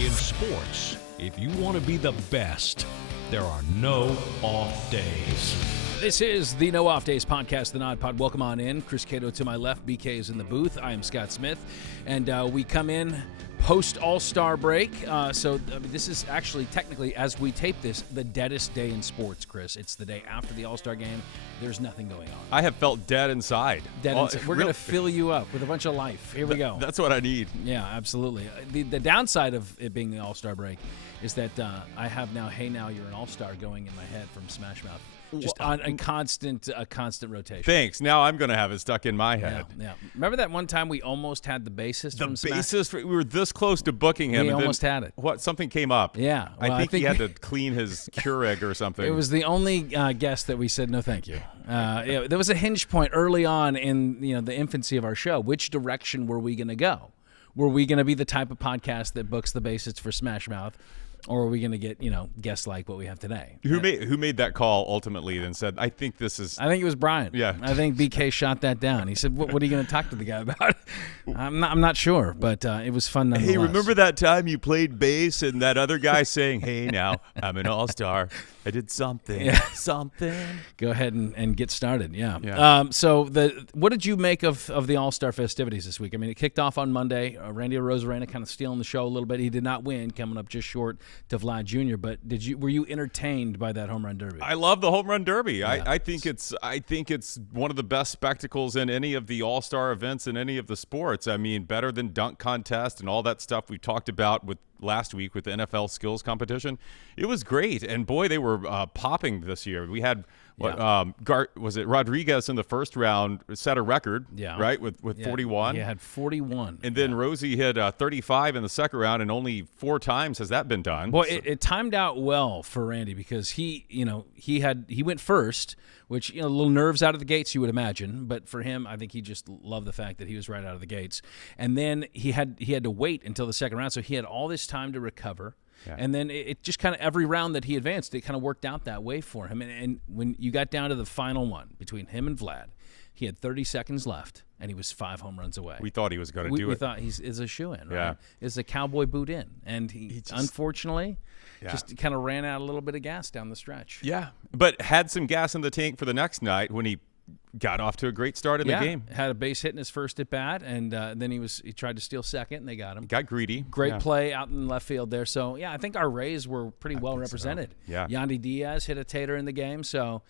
In sports, if you want to be the best, there are no off days. This is the No Off Days podcast, the NODPOD. Welcome on in. Chris Cato to my left. BK is in the booth. I am Scott Smith. And we come in post All-Star break. This is actually technically, as we tape this, the deadest day in sports, Chris. It's the day after the All-Star game. There's nothing going on. I have felt dead inside. We're going to fill you up with a bunch of life. Here we go. That's what I need. Yeah, absolutely. The downside of it being the All-Star break is that I have now, hey, now you're an All-Star going in my head from Smash Mouth. Just on a constant rotation. Thanks. Now I'm going to have it stuck in my head. Yeah. Remember that one time we almost had the bassist from Smash? The bassist, we were this close to booking him. We almost had it. Something came up. Yeah. Well, I think he had to clean his Keurig or something. It was the only guest that we said, no, thank you. There was a hinge point early on in the infancy of our show. Which direction were we going to go? Were we going to be the type of podcast that books the bassist for Smash Mouth? Or are we going to get, guests like what we have today? Who made that call ultimately and said, I think it was Brian. Yeah. I think BK shot that down. He said, what are you going to talk to the guy about? I'm not sure, but it was fun nonetheless. Hey, remember that time you played bass and that other guy saying, hey, now I'm an all-star. I did something. Yeah. Something. Go ahead and get started. Yeah. What did you make of the All-Star festivities this week? I mean, it kicked off on Monday. Randy Rosarena kind of stealing the show a little bit. He did not win, coming up just short to Vlad Jr. But were you entertained by that home run derby? I love the home run derby. Yeah. I think it's one of the best spectacles in any of the All-Star events in any of the sports. I mean, better than dunk contest and all that stuff we talked about with last week with the NFL skills competition. It was great, and boy, they were popping this year. We had was it Rodriguez in the first round set a record, right, with 41. He had 41, and then Rosie hit 35 in the second round, and only 4 times has that been done. Boy, it timed out well for Randy because he went first, which a little nerves out of the gates, you would imagine. But for him, I think he just loved the fact that he was right out of the gates. And then he had to wait until the second round, so he had all this time to recover. Yeah. And then it just kind of every round that he advanced, it kind of worked out that way for him. And when you got down to the final one between him and Vlad, he had 30 seconds left, and he was 5 home runs away. We thought he was going to do it. We thought he's a shoo-in, right? Yeah. Is a cowboy boot in. And he just, unfortunately, just kind of ran out a little bit of gas down the stretch. Yeah, but had some gas in the tank for the next night when he got off to a great start in the game. Had a base hit in his first at bat, and then he tried to steal second, and they got him. Got greedy. Great play out in left field there. So I think our Rays were pretty well represented. So. Yeah, Yandy Diaz hit a tater in the game. So,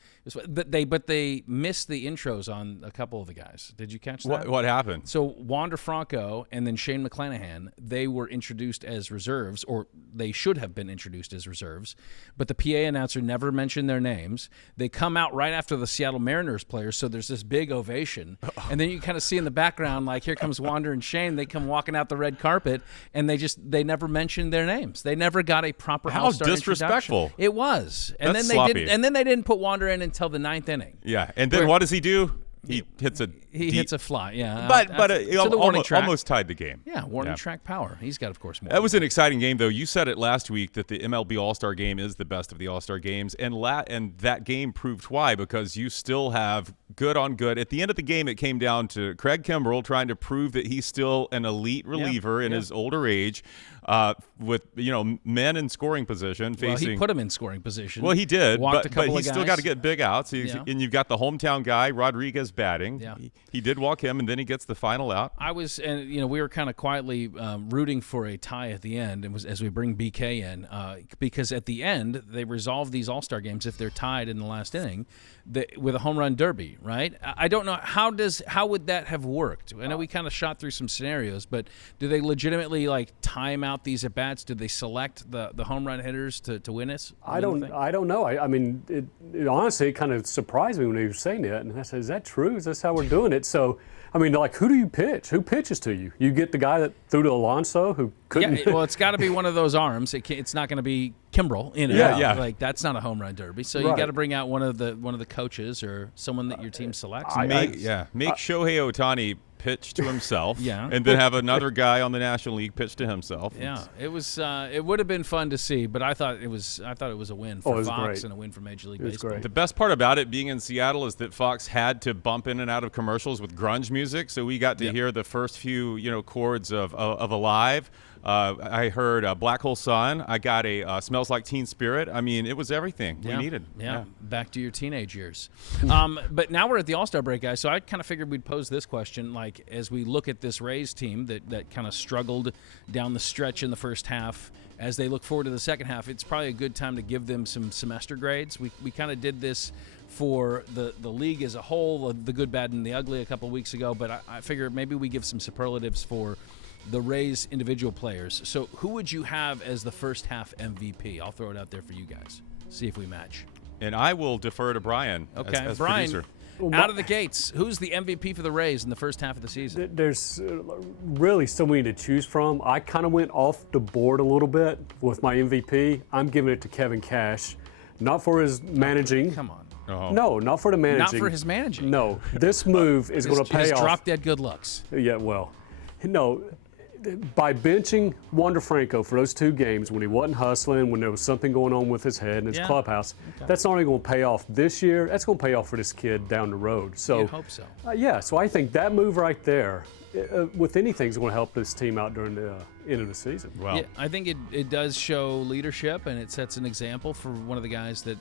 but they missed the intros on a couple of the guys. Did you catch that? What happened? So Wander Franco and then Shane McClanahan, they were introduced as reserves, or they should have been introduced as reserves, but the PA announcer never mentioned their names. They come out right after the Seattle Mariners players, so there's this big ovation. And then you kind of see in the background, like, here comes Wander and Shane. They come walking out the red carpet, and they never mentioned their names. They never got a proper All-Star disrespectful. Introduction. It was. And That's then sloppy. they didn't put Wander in until the 9th inning. Yeah, and then what does he do? He hits a fly, yeah. But almost tied the game. Yeah, warning track power. He's got, of course, more. That was an exciting game, though. You said it last week that the MLB All-Star Game is the best of the All-Star Games, and that game proved why, because you still have good on good. At the end of the game, it came down to Craig Kimbrell trying to prove that he's still an elite reliever in his older age. With men in scoring position facing. Well, he put him in scoring position. Well, he did, but he's still got to get big outs. And you've got the hometown guy Rodriguez batting. Yeah. He did walk him, and then he gets the final out. We were kind of quietly rooting for a tie at the end, and as we bring BK in, because at the end they resolve these All-Star games if they're tied in the last inning. With a home run derby, right? I don't know how would that have worked. I know we kind of shot through some scenarios, but do they legitimately time out these at bats? Do they select the home run hitters to win us? I don't know. I mean, it honestly kind of surprised me when he was saying that, and I said, "Is that true? Is this how we're doing it?" So. I mean, who do you pitch? Who pitches to you? You get the guy that threw to Alonso who couldn't. Yeah, well, it's got to be one of those arms. It's not going to be Kimbrell. Yeah. That's not a home run derby. So you got to bring out one of the coaches or someone that your team selects. Make Shohei Ohtani pitch to himself, yeah, and then have another guy on the National League pitch to himself. Yeah, it was. It would have been fun to see, but I thought it was a win for Fox and a win for Major League Baseball. The best part about it being in Seattle is that Fox had to bump in and out of commercials with grunge music, so we got to hear the first few chords of Alive. I heard Black Hole Sun. I got a Smells Like Teen Spirit. I mean, it was everything we needed. Yeah, back to your teenage years. But now we're at the All-Star break, guys, so I kind of figured we'd pose this question, like, as we look at this Rays team that kind of struggled down the stretch in the first half, as they look forward to the second half, it's probably a good time to give them some semester grades. We kind of did this for the league as a whole, the good, bad, and the ugly a couple of weeks ago, but I figured maybe we give some superlatives for the Rays individual players. So who would you have as the first half MVP? I'll throw it out there for you guys. See if we match. And I will defer to Brian as Brian, producer. Out of the gates, who's the MVP for the Rays in the first half of the season? There's really so many to choose from. I kind of went off the board a little bit with my MVP. I'm giving it to Kevin Cash, not for his managing. Come on. Oh. No, not for the managing. Not for his managing. No, this move is going to pay his off. drop-dead good looks. Yeah, well, no. By benching Wander Franco for those 2 games when he wasn't hustling, when there was something going on with his head in his clubhouse, that's not only going to pay off this year, that's going to pay off for this kid down the road. So, You'd hope so. So I think that move right there, with anything, is going to help this team out during the end of the season. Well, yeah, I think it does show leadership, and it sets an example for one of the guys that,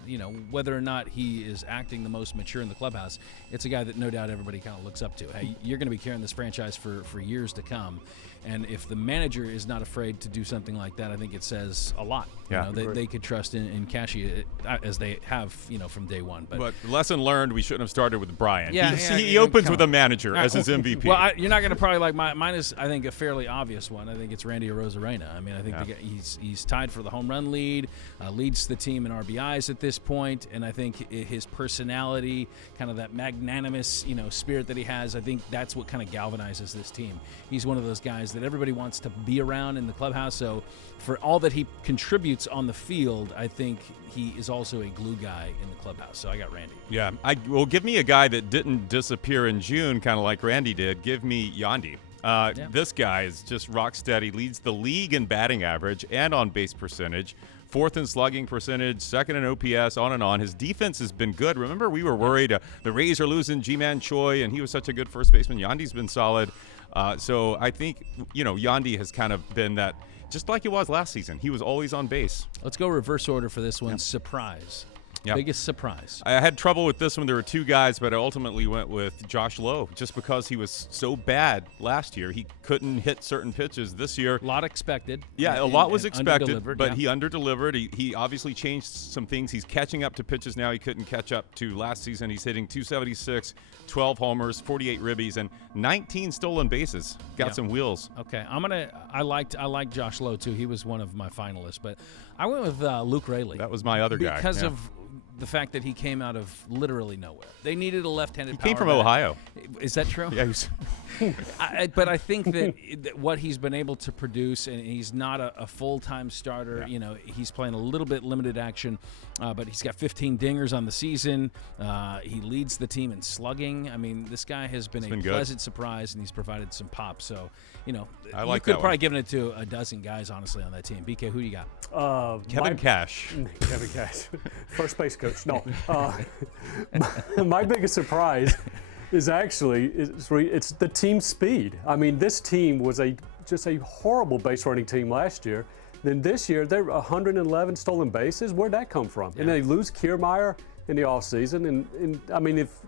whether or not he is acting the most mature in the clubhouse, it's a guy that no doubt everybody kind of looks up to. Hey, you're going to be carrying this franchise for years to come. And if the manager is not afraid to do something like that, I think it says a lot. Yeah. They could trust in Cashy as they have, from day one. But lesson learned, we shouldn't have started with Brian. Yeah, he opens with a manager as his MVP. Well, you're not going to probably like mine is, I think, a fairly obvious one. I think it's Randy Arozarena. I mean, I think the guy, he's tied for the home run lead, leads the team in RBIs at this point, and I think his personality, kind of that magnanimous, spirit that he has, I think that's what kind of galvanizes this team. He's one of those guys that everybody wants to be around in the clubhouse. So for all that he contributes on the field, I think he is also a glue guy in the clubhouse. So I got Randy. Yeah. Give me a guy that didn't disappear in June, kind of like Randy did. Give me Yandy. This guy is just rock steady, leads the league in batting average and on base percentage, 4th in slugging percentage, 2nd in OPS, on and on. His defense has been good. Remember, we were worried the Rays are losing G-Man Choi, and he was such a good first baseman. Yandy's been solid. So I think, Yandy has kind of been that, just like he was last season. He was always on base. Let's go reverse order for this one. Surprise. Yep. Biggest surprise. I had trouble with this one. There were 2 guys, but I ultimately went with Josh Lowe just because he was so bad last year. He couldn't hit certain pitches this year. A lot expected. Yeah, a lot was expected, but he he underdelivered. He obviously changed some things. He's catching up to pitches now he couldn't catch up to last season. He's hitting .276, 12 homers, 48 ribbies, and 19 stolen bases. Got some wheels. Okay, I like Josh Lowe too. He was one of my finalists, but I went with Luke Raley. That was my other guy. Because of the fact that he came out of literally nowhere. They needed a left-handed power He came from bat. Ohio. Is that true? Yeah, he was. But I think that what he's been able to produce, and he's not a full-time starter. He's playing a little bit limited action, but he's got 15 dingers on the season. He leads the team in slugging. I mean, this guy has been a pleasant surprise, and he's provided some pop. So, I like you could that probably one. given it to a dozen guys, honestly, on that team. BK, who do you got? Kevin Cash. Kevin Cash, first base coach. No, my biggest surprise is actually it's the team speed. I mean, this team was just a horrible base running team last year. Then this year they're 111 stolen bases. Where'd that come from? And they lose Kiermaier in the offseason. And I mean, if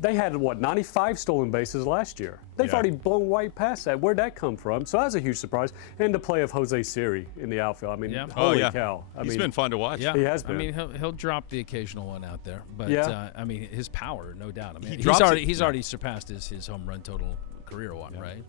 they had 95 stolen bases last year. They've already blown right past that. Where'd that come from? So that's a huge surprise. And the play of Jose Siri in the outfield. I mean, holy cow! He's been fun to watch. Yeah, he has been. I mean, he'll drop the occasional one out there, but I mean, his power, no doubt. I mean, he's already surpassed his home run total career one, right?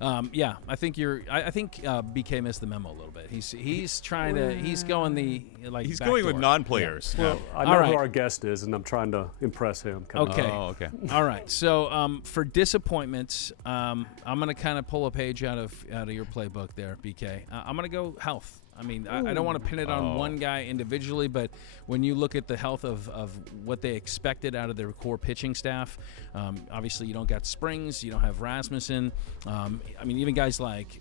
I think BK missed the memo a little bit. He's trying to he's going he's going with non-players. Well, I know who our guest is, and I'm trying to impress him. Okay. Oh, okay. All right. So for disappointments, I'm going to kind of pull a page out of your playbook there, BK. I'm going to go health. I mean, I don't want to pin it on one guy individually, but when you look at the health of what they expected out of their core pitching staff, obviously you don't got Springs, you don't have Rasmussen. I mean, even guys like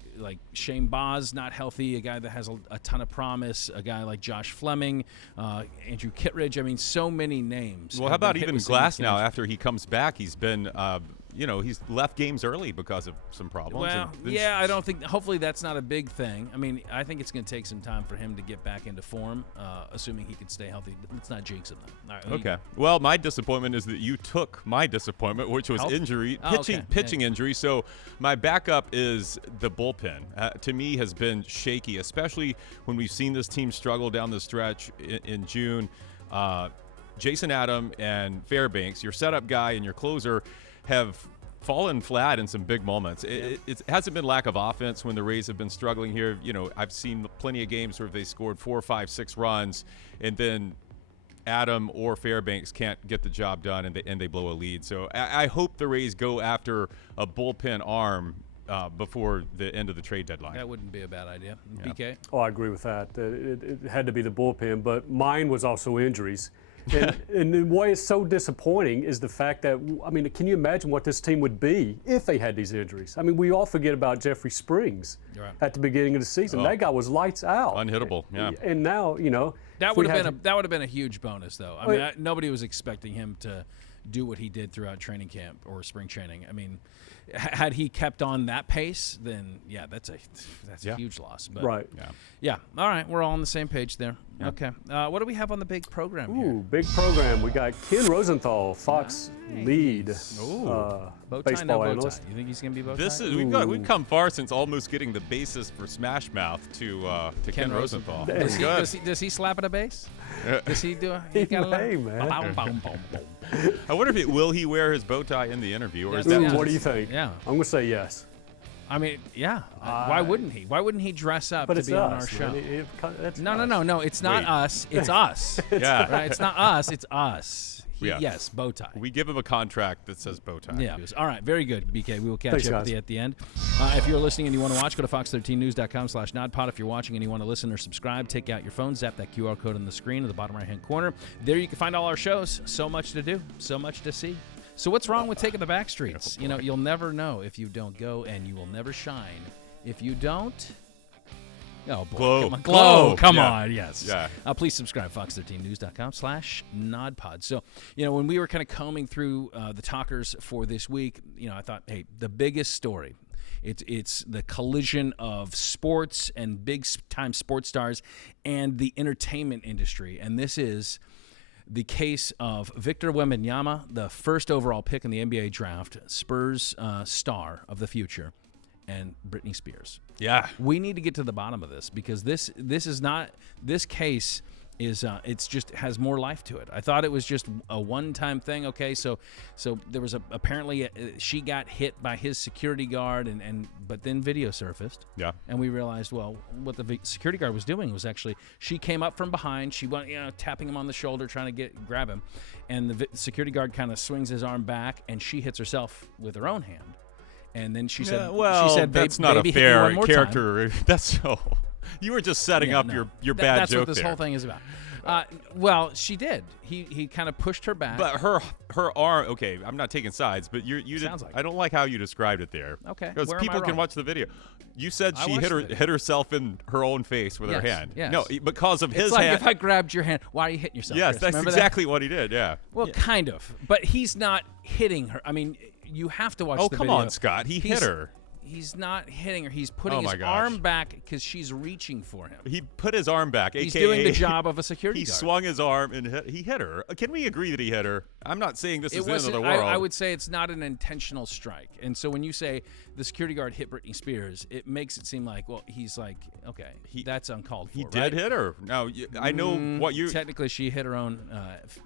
Shane Boz, not healthy, a guy that has a ton of promise, a guy like Josh Fleming, Andrew Kittredge. I mean, so many names. Well, how about even Glass now? After he comes back, he's been he's left games early because of some problems. Well, yeah, I don't think. Hopefully, that's not a big thing. I mean, I think it's going to take some time for him to get back into form, assuming he can stay healthy. But let's not jinx him, though. All right, okay. Well, my disappointment is that you took my disappointment, which was injury, pitching injury. So my backup is the bullpen. To me, has been shaky, especially when we've seen this team struggle down the stretch in June. Jason Adam and Fairbanks, your setup guy and your closer, have fallen flat in some big moments. It hasn't been lack of offense when the Rays have been struggling here. I've seen plenty of games where they scored 4, 5, 6 runs, and then Adam or Fairbanks can't get the job done, and they blow a lead. So I hope the Rays go after a bullpen arm before the end of the trade deadline. That wouldn't be a bad idea. Yeah. BK? Oh, I agree with that. It had to be the bullpen, but mine was also injuries. And the way it's so disappointing is the fact that, I mean, can you imagine what this team would be if they had these injuries? I mean, we all forget about Jeffrey Springs at the beginning of the season. That guy was lights out. Unhittable, yeah. And now, that would have been a huge bonus, though. I mean, nobody was expecting him to do what he did throughout training camp or spring training. I mean, had he kept on that pace, then that's a huge loss. But right. Yeah. All right, we're all on the same page there. Yeah. Okay. What do we have on the big program here? Big program. We got Ken Rosenthal, Fox lead baseball analyst. You think he's going to be bow tie? This is we've come far since almost getting the basis for Smash Mouth to Ken Rosenthal. Does he slap at a base? Does he do? He may, man. I wonder if will he wear his bow tie in the interview, or is Ooh, that? what do you think? Yeah, I'm gonna say yes. I mean, yeah. Why wouldn't he? Why wouldn't he dress up to be on our show? No. It's not us. It's us. Yeah. Right? It's not us. It's us. Yes, bow tie. We give him a contract that says bow tie. Yeah. All right. Very good, BK. We will catch you up at the end. If you're listening and you want to watch, go to fox13news.com/NODPOD. If you're watching and you want to listen or subscribe, take out your phone, zap that QR code on the screen in the bottom right-hand corner. There you can find all our shows. So much to do. So much to see. So what's wrong with taking the back streets? You'll never know if you don't go, and you will never shine if you don't. Oh, boy. Glow. Come on. Yes. Yeah. Please subscribe, fox13news.com/NODPOD. So, when we were kind of combing through the talkers for this week, I thought, hey, the biggest story, it's the collision of sports and big-time sports stars and the entertainment industry. And this is the case of Victor Wembanyama, the first overall pick in the NBA draft, Spurs star of the future, and Brittany Spears. Yeah, we need to get to the bottom of this because this case is it's just has more life to it. I thought it was just a one-time thing. Okay, so there was apparently she got hit by his security guard, but then video surfaced. Yeah, and we realized, well, what the security guard was doing was actually she came up from behind. She went, tapping him on the shoulder, trying to grab him, and the security guard kind of swings his arm back, and she hits herself with her own hand. And then she said, that's not a fair character. That's so. You were just setting up your bad that's joke. That's what this whole thing is about. Well, she did. He kind of pushed her back. But her arm. Okay, I'm not taking sides, but you Sounds like I don't like how you described it there. Okay, because people can watch the video. You said she hit herself in her own face with her hand. Yes. No, because of his hand. hand. If I grabbed your hand, why are you hitting yourself? Yes, Chris? that's exactly what he did. Yeah. Well, kind of, but he's not hitting her. I mean, you have to watch the video. Oh, come on, Scott. He hit her. He's not hitting her. He's putting his arm back because she's reaching for him. He put his arm back. He's doing the job of a security guard. He swung his arm and he hit her. Can we agree that he hit her? I'm not saying this is the end of the world. I would say it's not an intentional strike. And so when you say the security guard hit Brittany Spears, it makes it seem like, well, he's like, okay, that's uncalled for. He did hit her. Now, I know what you... Technically, she hit her own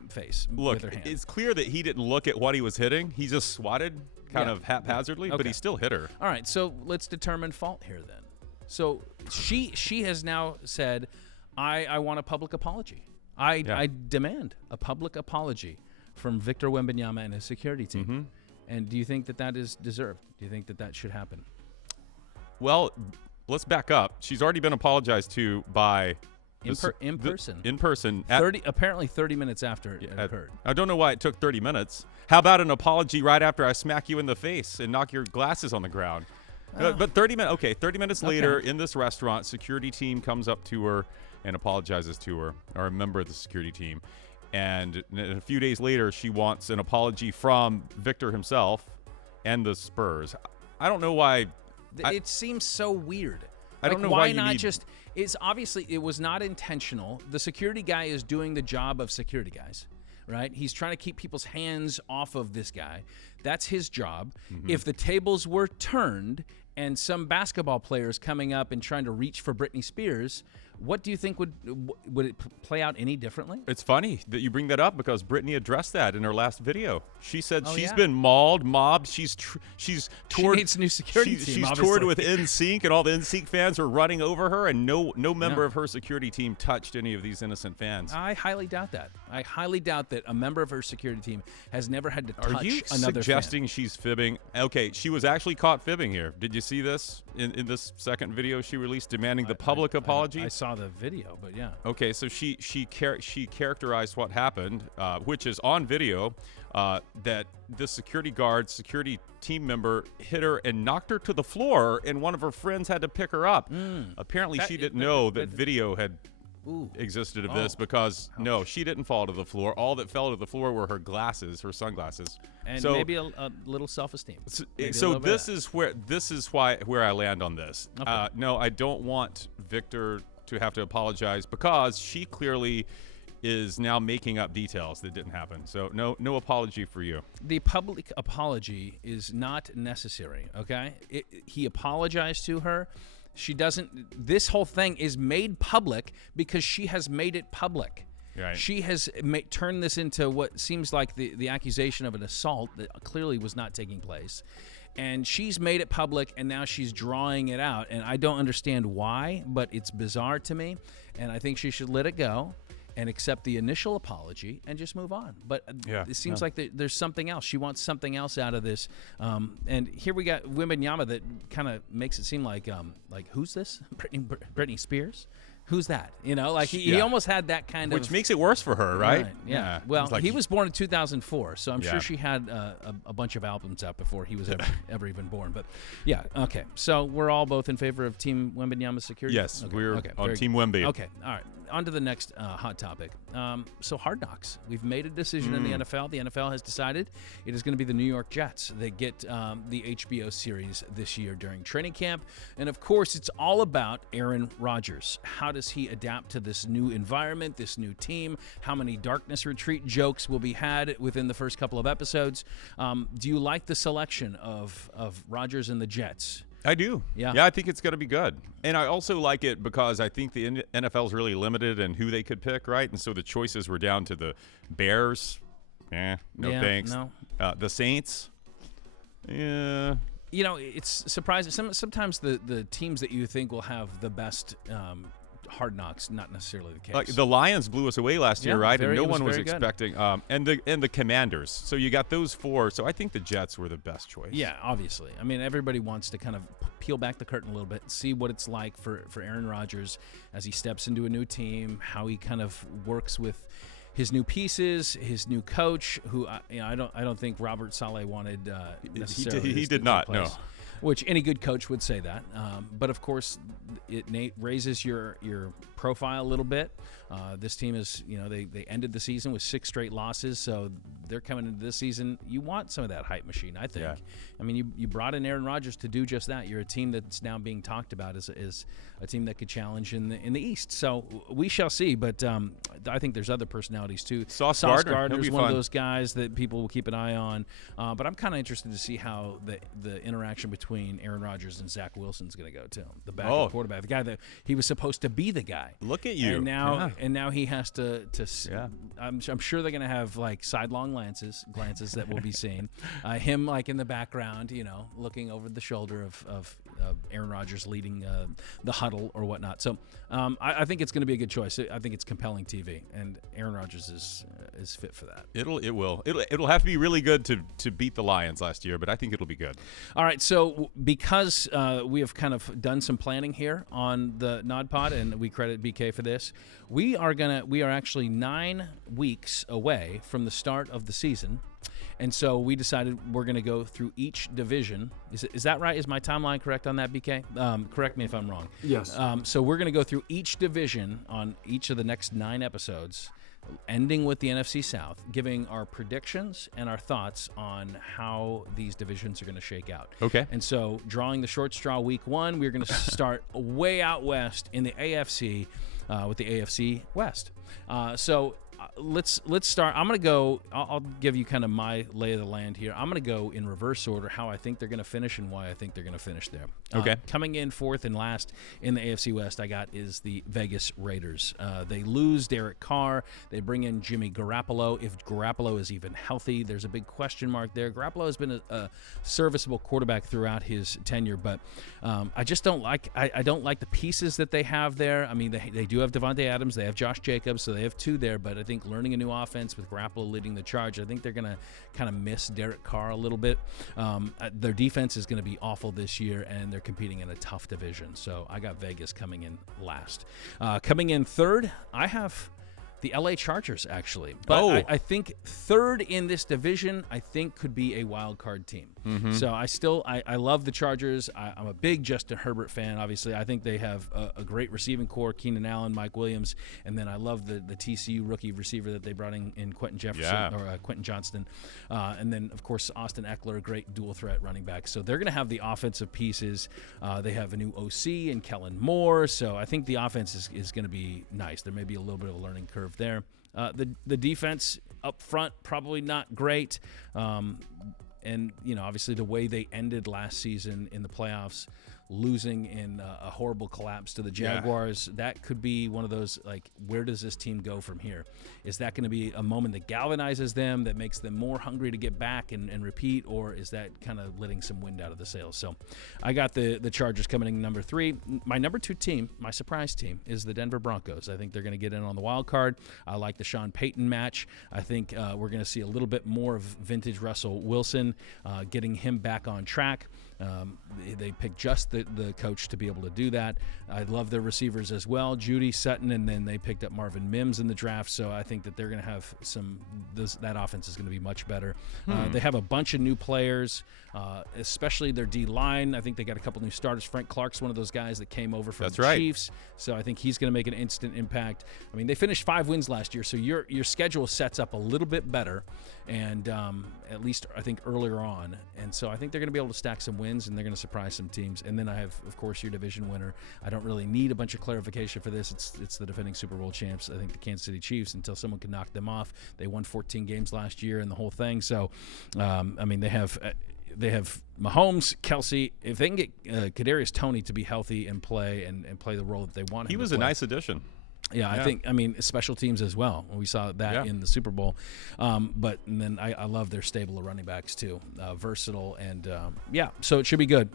face with her hand. It's clear that he didn't look at what he was hitting. He just swatted kind of haphazardly, but he still hit her. All right, so let's determine fault here then. So she has now said, I want a public apology. I demand a public apology from Victor Wembanyama and his security team. Mm-hmm. And do you think that is deserved? Do you think that should happen? Well, let's back up. She's already been apologized to by... In person. In person. Apparently 30 minutes after it occurred. I don't know why it took 30 minutes. How about an apology right after I smack you in the face and knock your glasses on the ground? But 30 minutes later in this restaurant, security team comes up to her and apologizes to her, or a member of the security team. And a few days later, she wants an apology from Victor himself. and the Spurs. I don't know why. It seems so weird. I don't know why you not need- just. It's obviously it was not intentional. The security guy is doing the job of security guys, right? He's trying to keep people's hands off of this guy. That's his job. If the tables were turned and some basketball players coming up and trying to reach for Britney Spears, what do you think would it play out any differently? It's funny that you bring that up because Brittany addressed that in her last video. She said she's yeah. been mobbed. She's toured. She needs a new security team. She's obviously. toured with NSYNC, and all the NSYNC fans are running over her, and no member of her security team touched any of these innocent fans. I highly doubt that. I highly doubt that a member of her security team has never had to touch Are you another suggesting fan. she's fibbing? Okay, she was actually caught fibbing here. Did you see this in this second video she released demanding the public apology? I saw the video, but yeah. Okay, so she characterized what happened, which is on video, that the security team member hit her and knocked her to the floor, and one of her friends had to pick her up. Apparently, she didn't know that video had existed of this because no, she didn't fall to the floor. All that fell to the floor were her glasses, her sunglasses, And so, maybe a little self-esteem. So this is where I land on this. Okay. No, I don't want Victor to have to apologize because she clearly is now making up details that didn't happen. So no apology for you. The public apology is not necessary, okay? He apologized to her. She doesn't. This whole thing is made public because she has made it public. Right. She has turned this into what seems like the accusation of an assault that clearly was not taking place. And she's made it public, and now she's drawing it out. And I don't understand why, but it's bizarre to me. And I think she should let it go and accept the initial apology and just move on. But it seems like there's something else. She wants something else out of this. And here we got Wembanyama that kind of makes it seem like who's this? Britney Spears? Who's that? You know, like he almost had that kind of... Which makes it worse for her, right? Yeah. Well, like he was born in 2004, so I'm Yeah. sure she had a bunch of albums out before he was ever even born. But yeah, okay. So we're all both in favor of Team Wembanyama security? Yes, Okay, we're okay, on very Team good. Wemby. Okay, all right. On to the next hot topic. So Hard Knocks. We've made a decision in the NFL. The NFL has decided it is going to be the New York Jets that get the HBO series this year during training camp. And, of course, it's all about Aaron Rodgers. How does he adapt to this new environment, this new team? How many Darkness Retreat jokes will be had within the first couple of episodes? Do you like the selection of Rodgers and the Jets? I do. Yeah. I think it's going to be good. And I also like it because I think the NFL is really limited in who they could pick, right? And so the choices were down to the Bears. No thanks. No. The Saints. Yeah. You know, it's surprising. Sometimes the teams that you think will have the best Hard Knocks, not necessarily the case. Like the Lions blew us away last year, right? And no one was very good. expecting. And the Commanders. So you got those four. So I think the Jets were the best choice. Yeah, obviously. I mean, everybody wants to kind of peel back the curtain a little bit, see what it's like for Aaron Rodgers as he steps into a new team, how he kind of works with his new pieces, his new coach, who I don't think Robert Saleh wanted necessarily. He did not. No. Which any good coach would say that. But of course, it raises your profile a little bit. This team is, they ended the season with 6 straight losses, so they're coming into this season. You want some of that hype machine, I think. Yeah. I mean, you brought in Aaron Rodgers to do just that. You're a team that's now being talked about as a team that could challenge in the East. So we shall see. But I think there's other personalities too. Sauce Gardner be is one fun. of those guys that people will keep an eye on. But I'm kind of interested to see how the interaction between Aaron Rodgers and Zach Wilson is going to go too. The backup quarterback, the guy that he was supposed to be the guy. Look at you. And now he has to. I'm sure they're going to have like sidelong glances that we'll be seeing. Him like in the background, looking over the shoulder of Aaron Rodgers leading the huddle or whatnot. So I think it's going to be a good choice. I think it's compelling TV, and Aaron Rodgers is fit for that. It'll have to be really good to beat the Lions last year, but I think it'll be good. All right, so because we have kind of done some planning here on the NODPOD, and we credit BK for this, we are actually 9 weeks away from the start of the season. And so we decided we're going to go through each division. Is that right? Is my timeline correct on that, BK? Correct me if I'm wrong. Yes. So we're going to go through each division on each of the next 9 episodes. ending with the NFC South, giving our predictions and our thoughts on how these divisions are going to shake out. Okay. And so, drawing the short straw week 1, we're going to start way out west in the AFC with the AFC West. Let's start. I'm going to go. I'll give you kind of my lay of the land here. I'm going to go in reverse order, how I think they're going to finish and why I think they're going to finish there. Okay. Coming in 4th and last in the AFC West, I got is the Vegas Raiders. They lose Derek Carr. They bring in Jimmy Garoppolo. If Garoppolo is even healthy, there's a big question mark there. Garoppolo has been a serviceable quarterback throughout his tenure, but I just don't like. I don't like the pieces that they have there. I mean, they do have Devontae Adams. They have Josh Jacobs, so they have 2 there. But I think learning a new offense with Garoppolo leading the charge, I think they're going to kind of miss Derek Carr a little bit. Their defense is going to be awful this year, and they're competing in a tough division. So I got Vegas coming in last. Coming in 3rd, I have the LA Chargers, actually. But I think 3rd in this division, I think could be a wild card team. So I love the Chargers. I'm a big Justin Herbert fan, obviously. I think they have a great receiving core, Keenan Allen, Mike Williams, and then I love the TCU rookie receiver that they brought in Quentin Jefferson, or Quentin Johnston. And then, of course, Austin Eckler, great dual threat running back. So they're going to have the offensive pieces. They have a new OC in Kellen Moore. So I think the offense is going to be nice. There may be a little bit of a learning curve there. The defense up front, probably not great. And, obviously the way they ended last season in the playoffs, losing in a horrible collapse to the Jaguars, that could be one of those, like, where does this team go from here? Is that going to be a moment that galvanizes them, that makes them more hungry to get back and repeat, or is that kind of letting some wind out of the sails? So I got the Chargers coming in number 3. My number 2 team, my surprise team, is the Denver Broncos. I think they're going to get in on the wild card. I like the Sean Payton match. I think we're going to see a little bit more of vintage Russell Wilson, getting him back on track. They picked just the coach to be able to do that. I love their receivers as well, Judy, Sutton, and then they picked up Marvin Mims in the draft. So I think that they're going to have that offense is going to be much better. They have a bunch of new players, especially their D-line. I think they got a couple new starters. Frank Clark's one of those guys that came over from the Chiefs. So I think he's going to make an instant impact. I mean, they finished 5 wins last year, so your schedule sets up a little bit better, and at least I think earlier on. And so I think they're going to be able to stack some wins, and they're going to surprise some teams. And then I have, of course, your division winner. I don't really need a bunch of clarification for this. It's the defending Super Bowl champs, I think the Kansas City Chiefs, until someone can knock them off. They won 14 games last year and the whole thing. So, I mean, they have Mahomes, Kelsey. If they can get Kadarius Toney to be healthy and play and play the role that they want him to play. He was a nice addition. Yeah, I mean, special teams as well. We saw that in the Super Bowl. And then I love their stable of running backs too, versatile and so it should be good.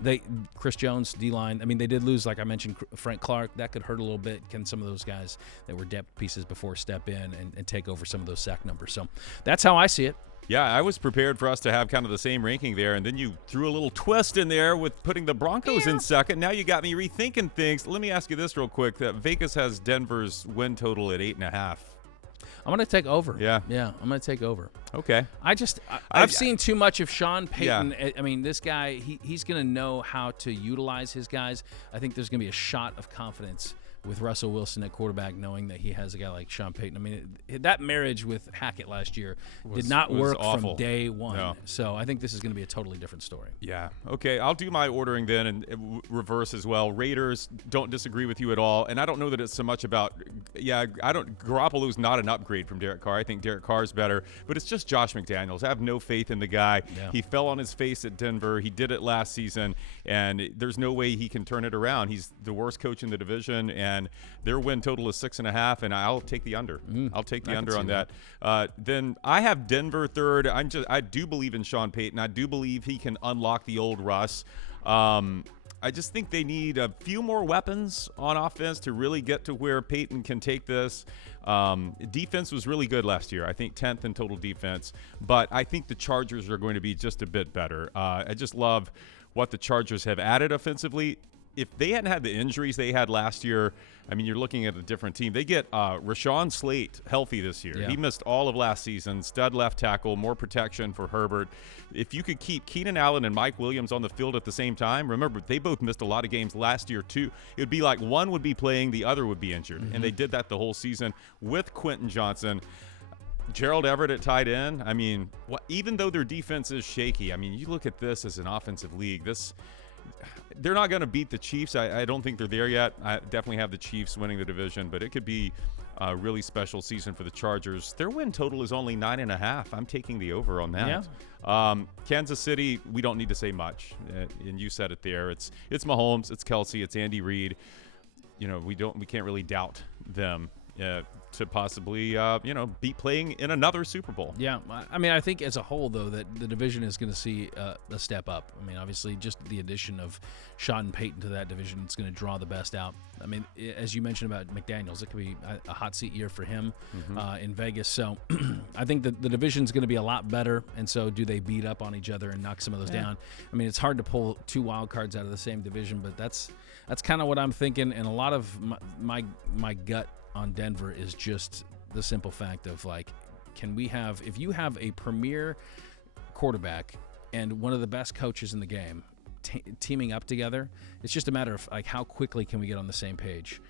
Chris Jones, D-line. I mean, they did lose, like I mentioned, Frank Clark. That could hurt a little bit. Can some of those guys that were depth pieces before step in and take over some of those sack numbers? So that's how I see it. Yeah, I was prepared for us to have kind of the same ranking there, and then you threw a little twist in there with putting the Broncos in second. Now you got me rethinking things. Let me ask you this real quick. Vegas has Denver's win total at 8.5. I'm going to take over. Yeah, I'm going to take over. Okay. I've seen too much of Sean Payton. Yeah. I mean, this guy, he's going to know how to utilize his guys. I think there's going to be a shot of confidence with Russell Wilson at quarterback, knowing that he has a guy like Sean Payton. I mean, that marriage with Hackett last year did not work from day one. No. So I think this is going to be a totally different story. Yeah. Okay, I'll do my ordering then and reverse as well. Raiders, don't disagree with you at all. And I don't know that it's so much about, Garoppolo's not an upgrade from Derek Carr. I think Derek Carr's better. But it's just Josh McDaniels. I have no faith in the guy. Yeah. He fell on his face at Denver. He did it last season. And there's no way he can turn it around. He's the worst coach in the division. And their win total is 6.5, and I'll take the under. I'll take the under on that. Then I have Denver third. I do believe in Sean Payton. I do believe he can unlock the old Russ. I just think they need a few more weapons on offense to really get to where Payton can take this. Defense was really good last year. I think 10th in total defense, but I think the Chargers are going to be just a bit better. I just love what the Chargers have added offensively. if they hadn't had the injuries they had last year, I mean, you're looking at a different team. They get Rashawn Slate healthy this year. Yeah. He missed all of last season. Stud left tackle, more protection for Herbert. If you could keep Keenan Allen and Mike Williams on the field at the same time, remember, they both missed a lot of games last year, too. It would be like one would be playing, the other would be injured. And they did that the whole season with Quentin Johnson. Gerald Everett at tight end. I mean, even though their defense is shaky, I mean, you look at this as an offensive league. They're not going to beat the Chiefs. I don't think they're there yet. I definitely have the Chiefs winning the division, but it could be a really special season for the Chargers. Their win total is only 9.5. I'm taking the over on that. Yeah. Kansas City, we don't need to say much, and you said it there. It's Mahomes, it's Kelsey, it's Andy Reid. You know, we can't really doubt them to possibly be playing in another Super Bowl. Yeah, I mean, I think as a whole, though, that the division is going to see a step up. I mean, obviously, just the addition of Sean and Payton to that division is going to draw the best out. I mean, as you mentioned about McDaniels, it could be a hot seat year for him in Vegas. So I think that the division is going to be a lot better. And so do they beat up on each other and knock some of those down? I mean, it's hard to pull two wild cards out of the same division, but that's kind of what I'm thinking. And a lot of my gut on Denver is just the simple fact of, like, if you have a premier quarterback and one of the best coaches in the game teaming up together, it's just a matter of, like, how quickly can we get on the same page.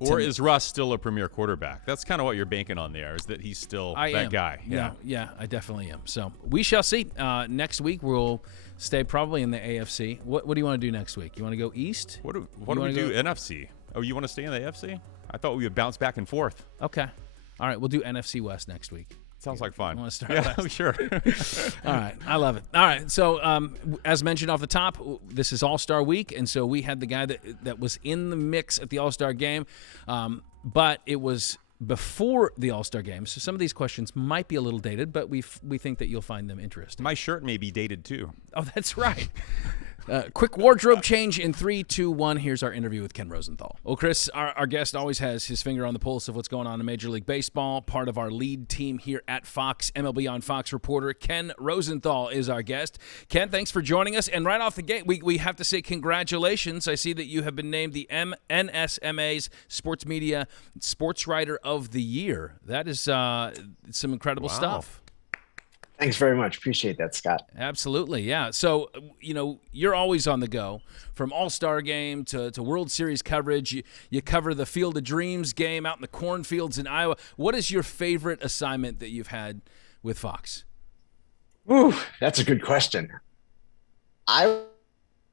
Or is Russ still a premier quarterback? That's kind of what you're banking on there, is that he's still that guy. Yeah, I definitely am. So we shall see. Next week we'll stay probably in the AFC. What do you want to do next week? You want to go east? What do we do? NFC. Oh, you want to stay in the AFC? I thought we would bounce back and forth. Okay. All right, we'll do NFC West next week. Sounds like fun. You want to start west? Sure. All right, I love it. All right, so as mentioned off the top, this is All-Star Week, and so we had the guy that was in the mix at the All-Star Game, but it was before the All-Star Game, so some of these questions might be a little dated, but we think that you'll find them interesting. My shirt may be dated, too. Oh, that's right. Quick wardrobe change in 3, 2, 1. Here's our interview with Ken Rosenthal. Well, Chris, our guest always has his finger on the pulse of what's going on in Major League Baseball. Part of our lead team here at Fox, MLB on Fox reporter Ken Rosenthal is our guest. Ken, thanks for joining us. And right off the gate, we have to say congratulations. I see that you have been named the NSMA's Sports Media Sports Writer of the Year. That is some incredible stuff. Thanks very much. Appreciate that, Scott. Absolutely, yeah. So, you're always on the go, from All-Star Game to World Series coverage. You cover the Field of Dreams game out in the cornfields in Iowa. What is your favorite assignment that you've had with Fox? Ooh, that's a good question. I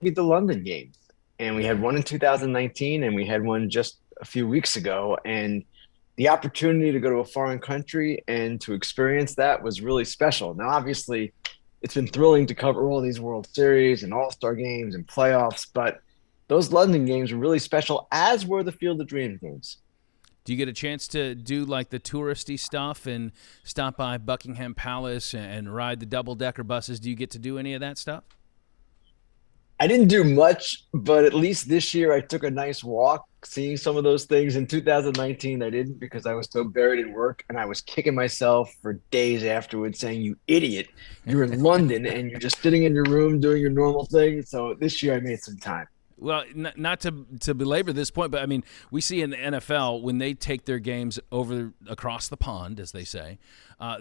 beat the London games, and we had one in 2019, and we had one just a few weeks ago, and the opportunity to go to a foreign country and to experience that was really special. Now, obviously, it's been thrilling to cover all these World Series and All-Star games and playoffs, but those London games were really special, as were the Field of Dreams games. Do you get a chance to do, like, the touristy stuff and stop by Buckingham Palace and ride the double-decker buses? Do you get to do any of that stuff? I didn't do much, but at least this year I took a nice walk seeing some of those things. In 2019, I didn't, because I was so buried in work, and I was kicking myself for days afterwards saying, "You idiot, you're in London and you're just sitting in your room doing your normal thing." So this year I made some time. Well, not to belabor this point, but I mean, we see in the NFL when they take their games across the pond, as they say,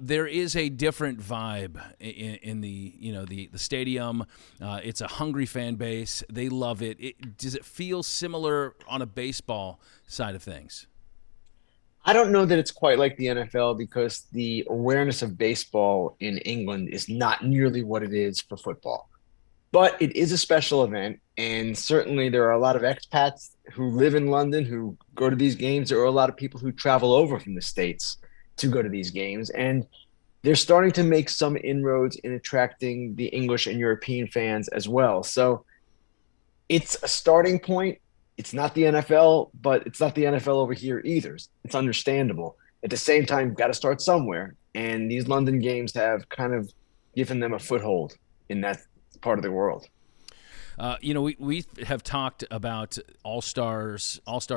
there is a different vibe in the stadium. It's a hungry fan base; they love it. Does it feel similar on a baseball side of things? I don't know that it's quite like the NFL, because the awareness of baseball in England is not nearly what it is for football. But it is a special event, and certainly there are a lot of expats who live in London who go to these games. There are a lot of people who travel over from the States to go to these games, and they're starting to make some inroads in attracting the English and European fans as well. So it's a starting point. It's not the NFL, but it's not the NFL over here either. It's understandable. At the same time, you've got to start somewhere, and these London games have kind of given them a foothold in that part of the world. We have talked about all-star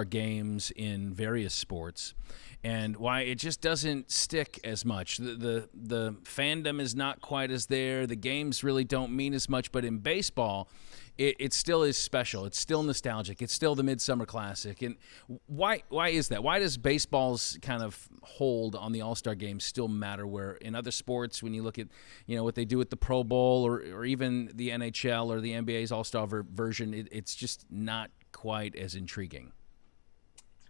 games in various sports, and why it just doesn't stick as much. The fandom is not quite as there. The games really don't mean as much. But in baseball, it still is special. It's still nostalgic. It's still the Midsummer Classic. And why is that? Why does baseball's kind of hold on the All-Star Game still matter, where in other sports, when you look at what they do with the Pro Bowl or even the NHL or the NBA's All-Star version, it's just not quite as intriguing?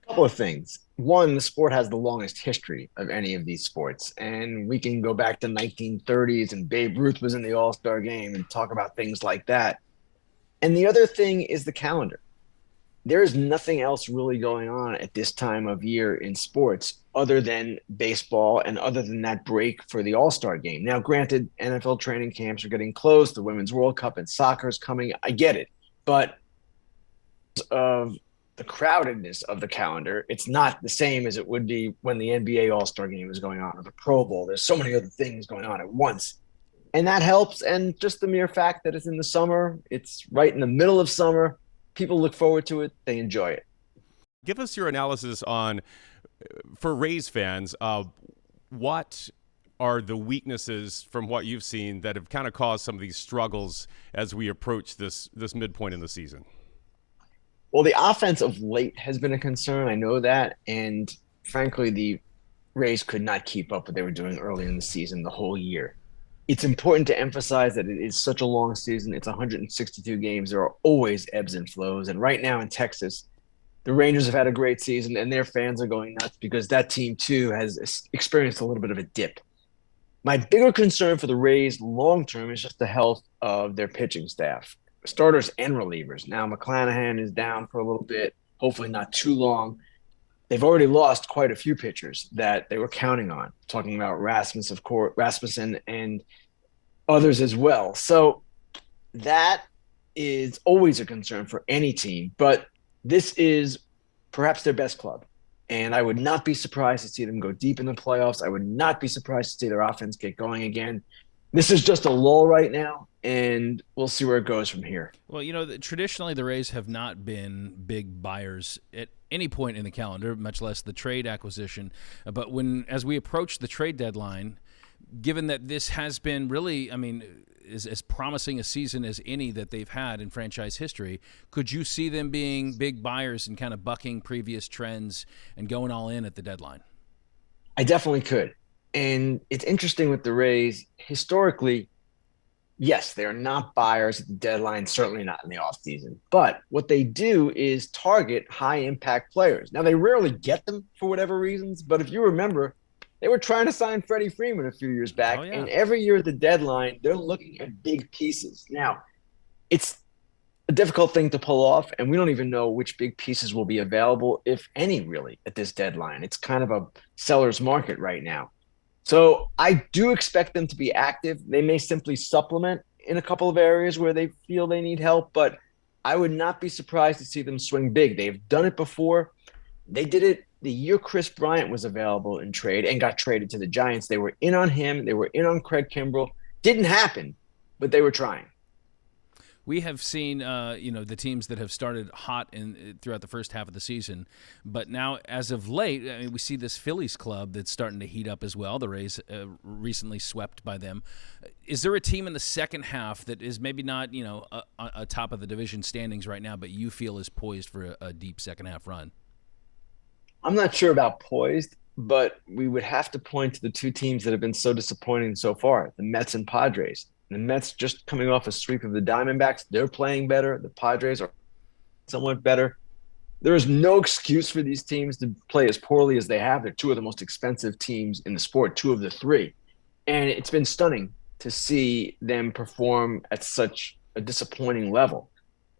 A couple of things. One, the sport has the longest history of any of these sports, and we can go back to 1930s and Babe Ruth was in the All-Star Game and talk about things like that. And the other thing is the calendar. There is nothing else really going on at this time of year in sports other than baseball and other than that break for the All-Star Game. Now, granted, NFL training camps are getting close. The Women's World Cup and soccer is coming. I get it. But of the crowdedness of the calendar, it's not the same as it would be when the NBA All-Star Game is going on or the Pro Bowl. There's so many other things going on at once. And that helps. And just the mere fact that it's in the summer, it's right in the middle of summer, people look forward to it. They enjoy it. Give us your analysis on, for Rays fans, what are the weaknesses from what you've seen that have kind of caused some of these struggles as we approach this midpoint in the season? Well, the offense of late has been a concern. I know that. And frankly, the Rays could not keep up what they were doing early in the season the whole year. It's important to emphasize that it is such a long season. It's 162 games. There are always ebbs and flows. And right now in Texas, the Rangers have had a great season and their fans are going nuts because that team too has experienced a little bit of a dip. My bigger concern for the Rays long-term is just the health of their pitching staff. Starters and relievers. Now, McClanahan is down for a little bit, hopefully not too long. They've already lost quite a few pitchers that they were counting on, talking about Rasmussen and others as well. So that is always a concern for any team, but this is perhaps their best club. And I would not be surprised to see them go deep in the playoffs. I would not be surprised to see their offense get going again. This is just a lull right now, and we'll see where it goes from here. Well, traditionally the Rays have not been big buyers at any point in the calendar, much less the trade acquisition. But as we approach the trade deadline, given that this has been really, is as promising a season as any that they've had in franchise history, could you see them being big buyers and kind of bucking previous trends and going all in at the deadline? I definitely could. And it's interesting with the Rays, historically, yes, they're not buyers at the deadline, certainly not in the offseason. But what they do is target high-impact players. Now, they rarely get them for whatever reasons, but if you remember, they were trying to sign Freddie Freeman a few years back, and every year at the deadline, they're looking at big pieces. Now, it's a difficult thing to pull off, and we don't even know which big pieces will be available, if any, really, at this deadline. It's kind of a seller's market right now. So I do expect them to be active. They may simply supplement in a couple of areas where they feel they need help, but I would not be surprised to see them swing big. They've done it before. They did it the year Chris Bryant was available in trade and got traded to the Giants. They were in on him. They were in on Craig Kimbrell. Didn't happen, but they were trying. We have seen, the teams that have started hot throughout the first half of the season, but now, as of late, we see this Phillies club that's starting to heat up as well. The Rays recently swept by them. Is there a team in the second half that is maybe not, a top of the division standings right now, but you feel is poised for a deep second half run? I'm not sure about poised, but we would have to point to the two teams that have been so disappointing so far, the Mets and Padres. The Mets just coming off a sweep of the Diamondbacks. They're playing better. The Padres are somewhat better. There is no excuse for these teams to play as poorly as they have. They're two of the most expensive teams in the sport, two of the three. And it's been stunning to see them perform at such a disappointing level.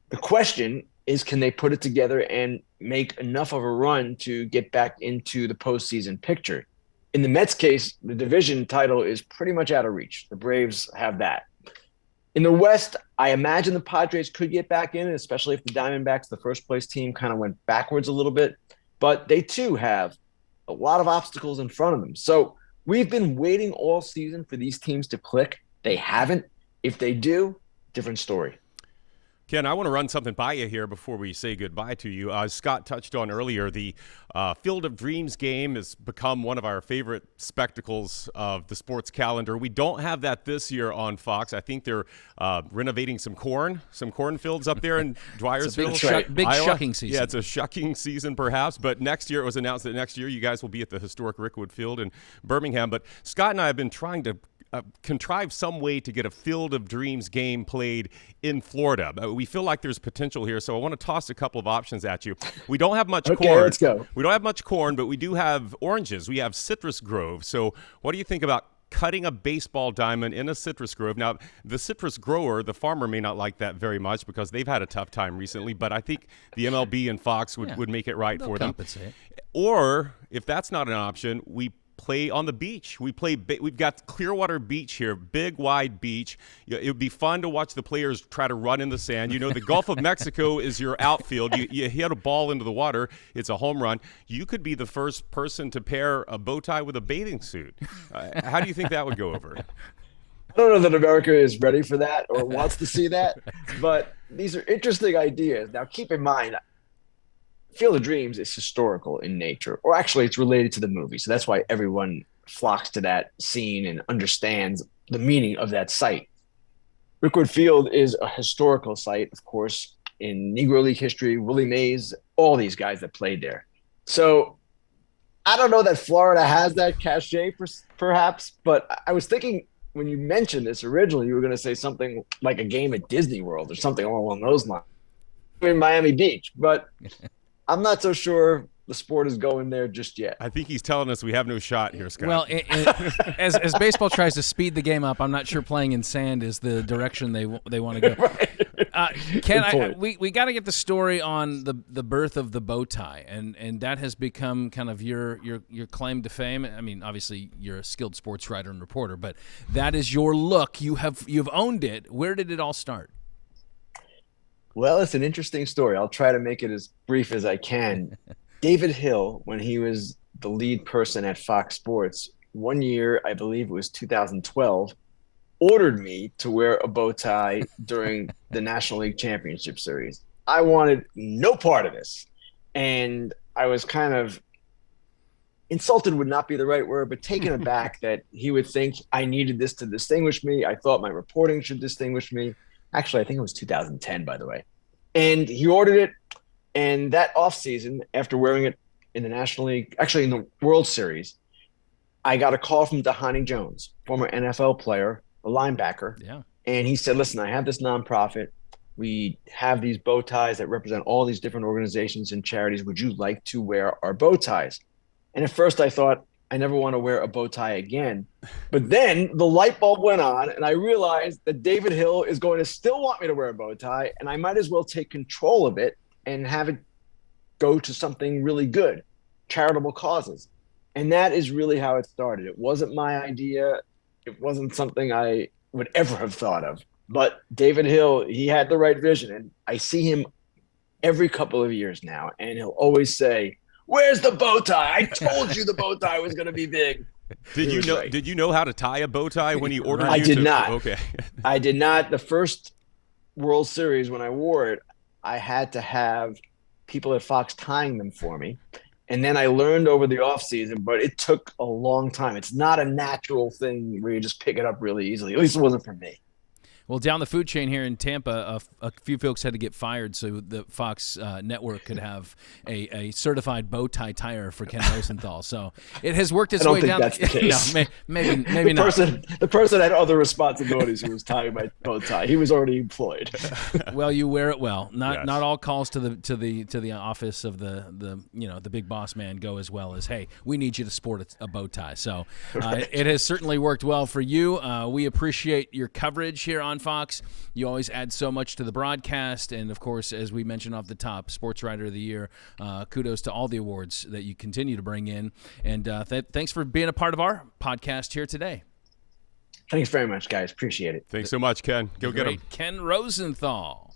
The question is, can they put it together and make enough of a run to get back into the postseason picture? In the Mets case, the division title is pretty much out of reach. The Braves have that. In the West, I imagine the Padres could get back in, especially if the Diamondbacks, the first place team, kind of went backwards a little bit. But they too have a lot of obstacles in front of them. So we've been waiting all season for these teams to click. They haven't. If they do, different story. Ken, I want to run something by you here before we say goodbye to you. Scott touched on earlier, the Field of Dreams game has become one of our favorite spectacles of the sports calendar. We don't have that this year on Fox. I think they're renovating some cornfields up there in Dwyersville. Big shucking season. Yeah, it's a shucking season perhaps, but next year it was announced that next year you guys will be at the historic Rickwood Field in Birmingham. But Scott and I have been trying to contrive some way to get a Field of Dreams game played in Florida. We feel like there's potential here, so I want to toss a couple of options at you. We don't have much corn. Okay, let's go. We don't have much corn, but we do have oranges. We have citrus grove. So what do you think about cutting a baseball diamond in a citrus grove? Now, the citrus grower, the farmer, may not like that very much because they've had a tough time recently, but I think the MLB and Fox would make it right for them. Compensate. Or, if that's not an option, we play on the beach. We've got Clearwater Beach here, big wide beach. It would be fun to watch the players try to run in the sand. You know, the Gulf of Mexico is your outfield. You hit a ball into the water, it's a home run. You could be the first person to pair a bow tie with a bathing suit. How do you think that would go over? I don't know that America is ready for that or wants to see that, but these are interesting ideas. Now, keep in mind, Field of Dreams is historical in nature, or actually it's related to the movie. So that's why everyone flocks to that scene and understands the meaning of that site. Rickwood Field is a historical site, of course, in Negro League history, Willie Mays, all these guys that played there. So I don't know that Florida has that cachet perhaps, but I was thinking when you mentioned this originally, you were going to say something like a game at Disney World or something along those lines in Miami Beach, but I'm not so sure the sport is going there just yet. I think he's telling us we have no shot here, Scott. Well, as baseball tries to speed the game up, I'm not sure playing in sand is the direction they want to go. Right. Ken, we got to get the story on the birth of the bow tie, and that has become kind of your claim to fame. I mean, obviously you're a skilled sports writer and reporter, but that is your look. You've owned it. Where did it all start? Well, it's an interesting story. I'll try to make it as brief as I can. David Hill, when he was the lead person at Fox Sports, one year, I believe it was 2012, ordered me to wear a bow tie during the National League Championship Series. I wanted no part of this. And I was kind of insulted would not be the right word, but taken aback that he would think I needed this to distinguish me. I thought my reporting should distinguish me. Actually, I think it was 2010, by the way. And he ordered it. And that offseason, after wearing it in the National League, actually in the World Series, I got a call from Dhani Jones, former NFL player, a linebacker. Yeah. And he said, listen, I have this nonprofit. We have these bow ties that represent all these different organizations and charities. Would you like to wear our bow ties? And at first I thought, I never want to wear a bow tie again. But then the light bulb went on, and I realized that David Hill is going to still want me to wear a bow tie, and I might as well take control of it and have it go to something really good, charitable causes. And that is really how it started. It wasn't my idea. It wasn't something I would ever have thought of. But David Hill, he had the right vision, and I see him every couple of years now, and he'll always say, "Where's the bow tie? I told you the bow tie was going to be big." Did you know how to tie a bow tie when he ordered you? I did not. Okay. I did not. The first World Series when I wore it, I had to have people at Fox tying them for me. And then I learned over the off season, but it took a long time. It's not a natural thing where you just pick it up really easily. At least it wasn't for me. Well, down the food chain here in Tampa, a few folks had to get fired so the Fox network could have a certified bow tie tire for Ken Rosenthal. So it has worked its way down. I don't think that's the case. No, maybe not. The person had other responsibilities who was tying my bow tie. He was already employed. Well, you wear it well. Yes. Not all calls to the office of the big boss man go as well as, hey, we need you to sport a bow tie. So it has certainly worked well for you. We appreciate your coverage here on Fox. You always add so much to the broadcast, and of course, as we mentioned off the top, Sports Writer of the Year. Kudos to all the awards that you continue to bring in, and thanks for being a part of our podcast here today. Thanks very much, guys. Appreciate it. Thanks so much, Ken. Go get him. Ken Rosenthal.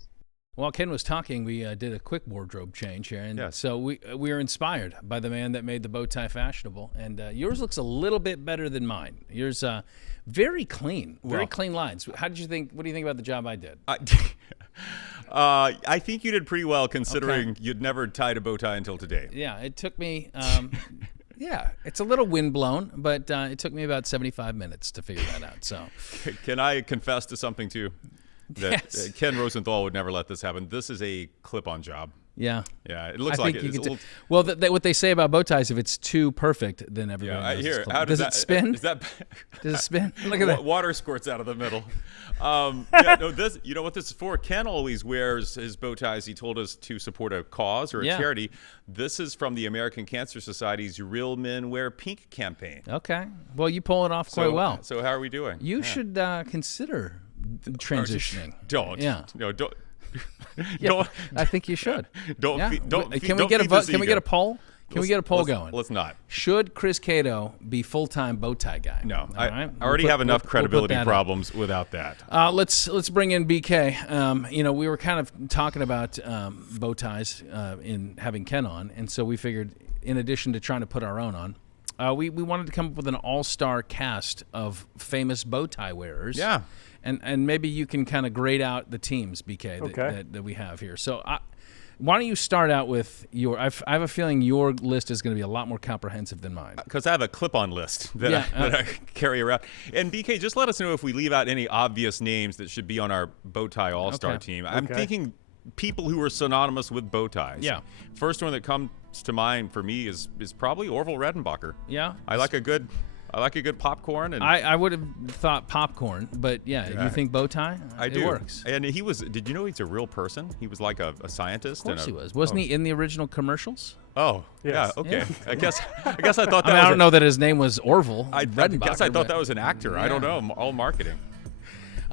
While Ken was talking, we did a quick wardrobe change here, and so we are inspired by the man that made the bow tie fashionable. And yours looks a little bit better than mine. Yours very clean, clean lines. What do you think about the job I did? I think you did pretty well considering you'd never tied a bow tie until today. Yeah, it took me. Yeah, it's a little windblown, but it took me about 75 minutes to figure that out. So, can I confess to something too? That Yes. Ken Rosenthal would never let this happen. This is a clip-on job. yeah. Yeah, it looks I like think it. you It's could a little- Well, what they say about bow ties, if it's too perfect, then everybody knows here. it's cool. How does it that spin? Is that Does it spin? Look at that. water squirts out of the middle? Yeah, no. This, you know what this is for? Ken always wears his bow ties. He told us to support a cause or a Yeah. charity. This is from the American Cancer Society's "Real Men Wear Pink" campaign. Okay. Well, you pull it off quite well. So how are we doing? You should consider transitioning. Don't. Yeah. No. Don't. Yeah, Don't. I think you should. Don't. Yeah. Don't. Can we don't get a feed vote? this Can we get ego. a poll? Can we get a poll going? Let's not. Should Chris Cato be full-time bow tie guy? No, All I right? already We'll have enough we'll put credibility that in. problems without that. Let's bring in BK. You know, we were kind of talking about bow ties in having Ken on, and so we figured, in addition to trying to put our own on, we wanted to come up with an all-star cast of famous bow tie wearers. Yeah. And maybe you can kind of grade out the teams, BK, Okay. that we have here. So why don't you start out with your? I have a feeling your list is going to be a lot more comprehensive than mine. Because I have a clip-on list that, Yeah, that I carry around. And BK, just let us know if we leave out any obvious names that should be on our bow tie all-star Okay. team. I'm Okay. thinking people who are synonymous with bow ties. Yeah. First one that comes to mind for me is probably Orville Redenbacher. Yeah. I like a good popcorn, and I would have thought popcorn, but yeah, you think bow tie? I it do. works. And he was. Did you know he's a real person? He was like a scientist. Of course and he was. Wasn't he in the original commercials? Oh, Yes. yeah. Okay. Yeah. I guess I thought that I mean, was. I don't know that his name was Orville. I Redenbacher, guess I thought but, that was an actor. I don't know. All marketing.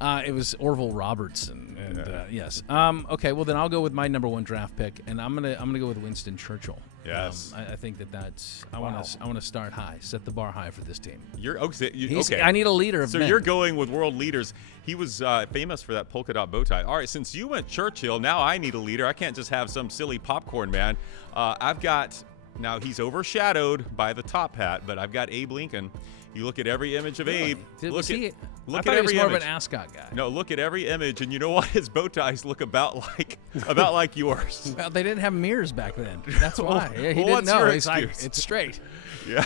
It was Orville Robertson, and yes. Okay, well then I'll go with my number one draft pick, and I'm gonna go with Winston Churchill. Yes. I think that's. I want to start high, set the bar high for this team. You're okay. I need a leader of So men. you're going with world leaders. He was famous for that polka dot bow tie. All right, since you went Churchill, now I need a leader. I can't just have some silly popcorn man. I've got. Now he's overshadowed by the top hat, but I've got Abe Lincoln. You look at every image of Abe. I Look thought at he was every more image. of an ascot guy. No, look at every image, and you know what? His bow ties look about like yours. Well, they didn't have mirrors back then. That's why. Yeah, he Well, didn't what's your know. He's like, excuse? it's straight. Yeah.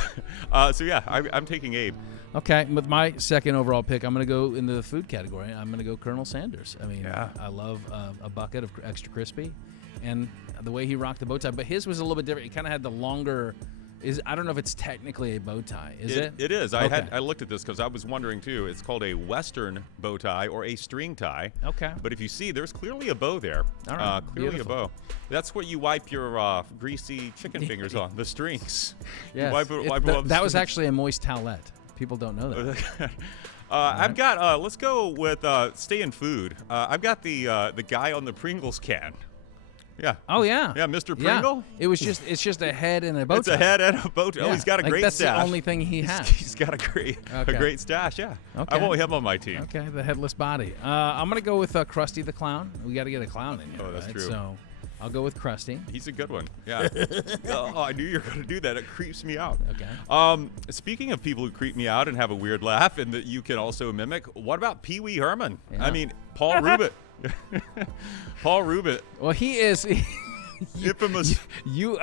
So yeah, I'm taking Abe. Okay, with my second overall pick, I'm going to go into the food category. I'm going to go Colonel Sanders. I mean, Yeah. I love a bucket of extra crispy, and the way he rocked the bow tie. But his was a little bit different. He kind of had the longer. I don't know if it's technically a bow tie. Is it? It is. Okay. I looked at this because I was wondering too. It's called a Western bow tie or a string tie. Okay. But if you see, there's clearly a bow there. All right. Clearly Beautiful. a bow. That's what you wipe your greasy chicken fingers on. The strings. You Yes. wipe it on the That was strings. actually a moist towelette. People don't know that. I've got. Let's go with stay in food. I've got the guy on the Pringles can. Yeah. Oh yeah. Yeah, Mr. Yeah. Pringle. It's just a head and a bow tie. It's a head and a bow tie. Oh, Yeah. he's got a Like, great that's stash. the only thing he has. He's got a Okay. great stash. Yeah. Okay. I want him on my team. Okay, the headless body. I'm gonna go with Krusty the Clown. We got to get a clown in here. Oh, that's right? true. So I'll go with Krusty. He's a good one. Yeah. Oh, I knew you were going to do that. It creeps me out. Okay. Speaking of people who creep me out and have a weird laugh and that you can also mimic, what about Pee Wee Herman? Yeah. I mean, Paul Rubit. Paul Rubit, Well, he is. infamous. You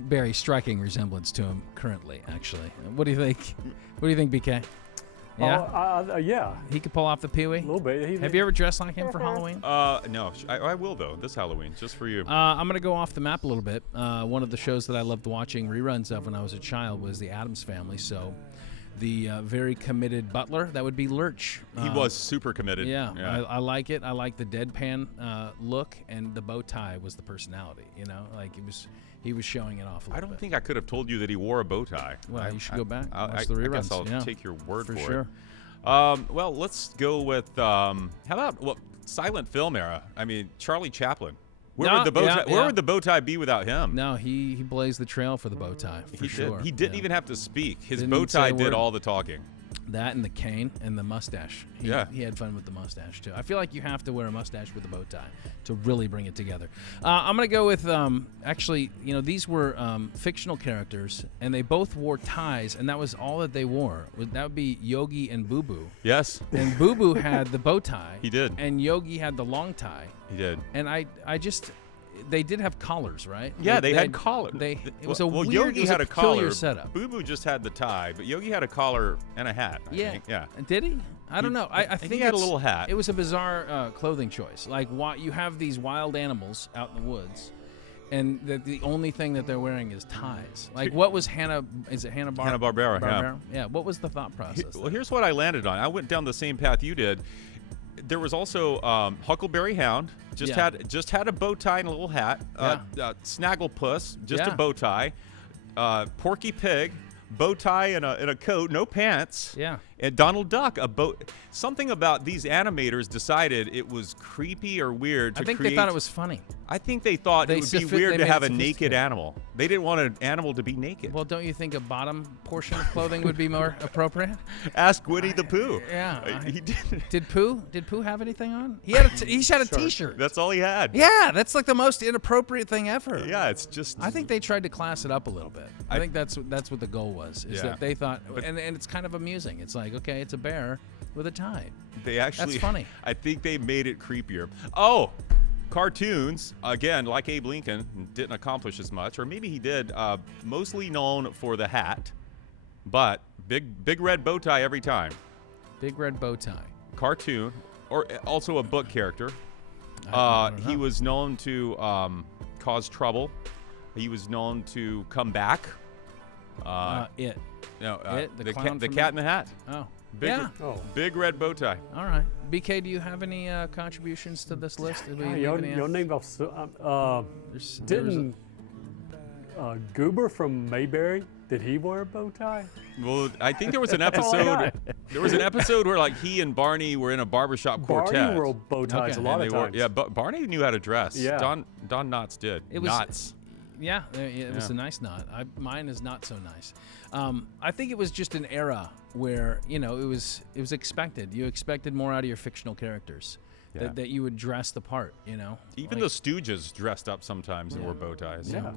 bear a striking resemblance to him currently. Actually, what do you think? What do you think, BK? Yeah, Yeah, he could pull off the Pee Wee. a little bit. Have you ever dressed like him for Halloween? No, I will though this Halloween just for you. I'm going to go off the map a little bit. One of the shows that I loved watching reruns of when I was a child was The Addams Family. So the very committed butler, that would be Lurch. He was super committed. Yeah, I like it. I like the deadpan look, and the bow tie was the personality. You know, like he was showing it off a little I don't bit. think I could have told you that he wore a bow tie. Well, you should go back, I watch the reruns. guess I'll Yeah, take your word for sure. it. Well, let's go with how about silent film era? I mean, Charlie Chaplin. Where would the bow tie be without him? No, he blazed the trail for the bow tie. For He sure. did. He didn't Yeah. even have to speak. His Didn't bow even say tie a did word. all the talking. That and the cane and the mustache. He had fun with the mustache, too. I feel like you have to wear a mustache with a bow tie to really bring it together. I'm going to go with, actually, these were fictional characters, and they both wore ties, and that was all that they wore. That would be Yogi and Boo Boo. Yes. And Boo Boo had the bow tie. He did. And Yogi had the long tie. He did. And I just... They did have collars, right? Yeah, they had collars. It was a weird, Yogi had a collar. Setup. Boo Boo just had the tie, but Yogi had a collar and a hat. I think. Yeah. Did he? I don't know. I think he had a little hat. It was a bizarre clothing choice. Like, you have these wild animals out in the woods, and the only thing that they're wearing is ties. Like, what was Hanna? Is it Hanna-Barbera? Yeah. What was the thought process? Well, here's what I landed on. I went down the same path you did. There was also Huckleberry Hound. Just had a bow tie and a little hat. Snagglepuss, just a bow tie. Porky Pig, bow tie and a coat, no pants. Yeah. And Donald Duck, something about these animators decided it was creepy or weird to I think create. They thought it was funny. I think they thought it would be weird to have a naked animal. They didn't want an animal to be naked. Well, don't you think a bottom portion of clothing would be more appropriate? Ask Winnie the Pooh. Yeah. He did. Did Pooh have anything on? He had a T-shirt. That's all he had. Yeah, that's like the most inappropriate thing ever. Yeah, it's just. I think they tried to class it up a little bit. I think that's what the goal was. Is that they thought, and it's kind of amusing. It's like, okay, it's a bear with a tie. That's funny. I think they made it creepier. Oh, cartoons, again, like Abe Lincoln, didn't accomplish as much, or maybe he did, mostly known for the hat, but big red bow tie every time. Big red bow tie. Cartoon, or also a book character. He was known to cause trouble. He was known to come back. It. No, the Cat in the Hat. Oh. Big red bow tie. All right. BK, do you have any contributions to this list? Your name didn't Goober from Mayberry, did he wear a bow tie? Well, I think there was an episode. There was an episode where like he and Barney were in a barbershop quartet. Barney wore bow ties a lot of times. But Barney knew how to dress. Yeah. Don Knotts did. Knotts. Yeah, it was a nice knot. Mine is not so nice. I think it was just an era where it was expected. You expected more out of your fictional characters. Yeah. That you would dress the part. Even the Stooges dressed up sometimes and wore bow ties. Yeah.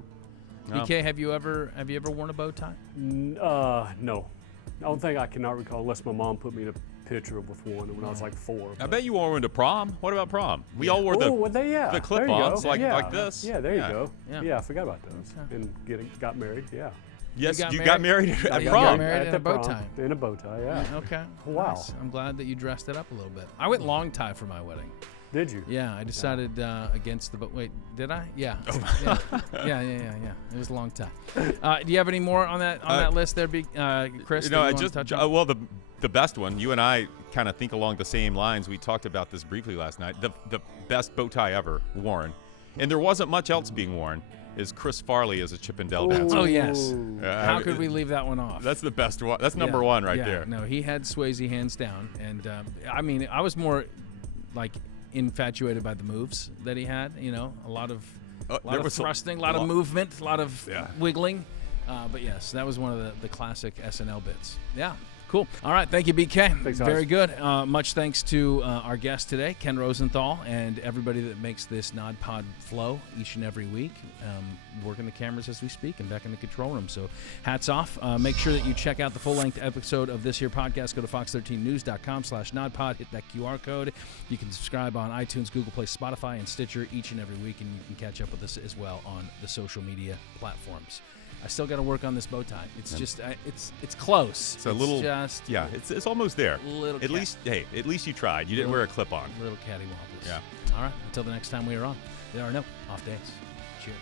BK, have you ever worn a bow tie? No. The only thing I cannot recall, unless my mom put me in a picture with one when I was like 4. I bet you wore one to prom. What about prom? We all wore the clip-ons like this. Yeah, there you go. Yeah, I forgot about those. Okay. And got married. Yeah. Yes, you got married at prom. Got married in a bow tie. In a bow tie, yeah. Okay. Wow. Nice. I'm glad that you dressed it up a little bit. I went long tie for my wedding. Did you? Yeah, I decided against the. But wait, did I? Yeah. Yeah. It was a long tie. Do you have any more on that list there, Chris? The best one. You and I kind of think along the same lines. We talked about this briefly last night. The best bow tie ever worn, and there wasn't much else being worn, is Chris Farley as a Chippendale dancer. Oh yes. How could we leave that one off? That's the best one. That's number one right there. No, he had Swayze hands down, and I was more like infatuated by the moves that he had. A lot of thrusting, a lot of movement, a lot of wiggling. But yes, that was one of the classic SNL bits. Yeah. Cool. All right. Thank you, BK. Thanks, Very good. Much thanks to our guest today, Ken Rosenthal, and everybody that makes this NODPOD flow each and every week. Working the cameras as we speak and back in the control room. So hats off. Make sure that you check out the full-length episode of this here podcast. Go to fox13news.com/NODPOD. Hit that QR code. You can subscribe on iTunes, Google Play, Spotify, and Stitcher each and every week, and you can catch up with us as well on the social media platforms. I still got to work on this bow tie. It's just, it's close. It's a little, it's almost there. At least you tried. You didn't wear a clip-on. Little catty wobbles. Yeah. All right. Until the next time we are on, there are no off days. Cheers.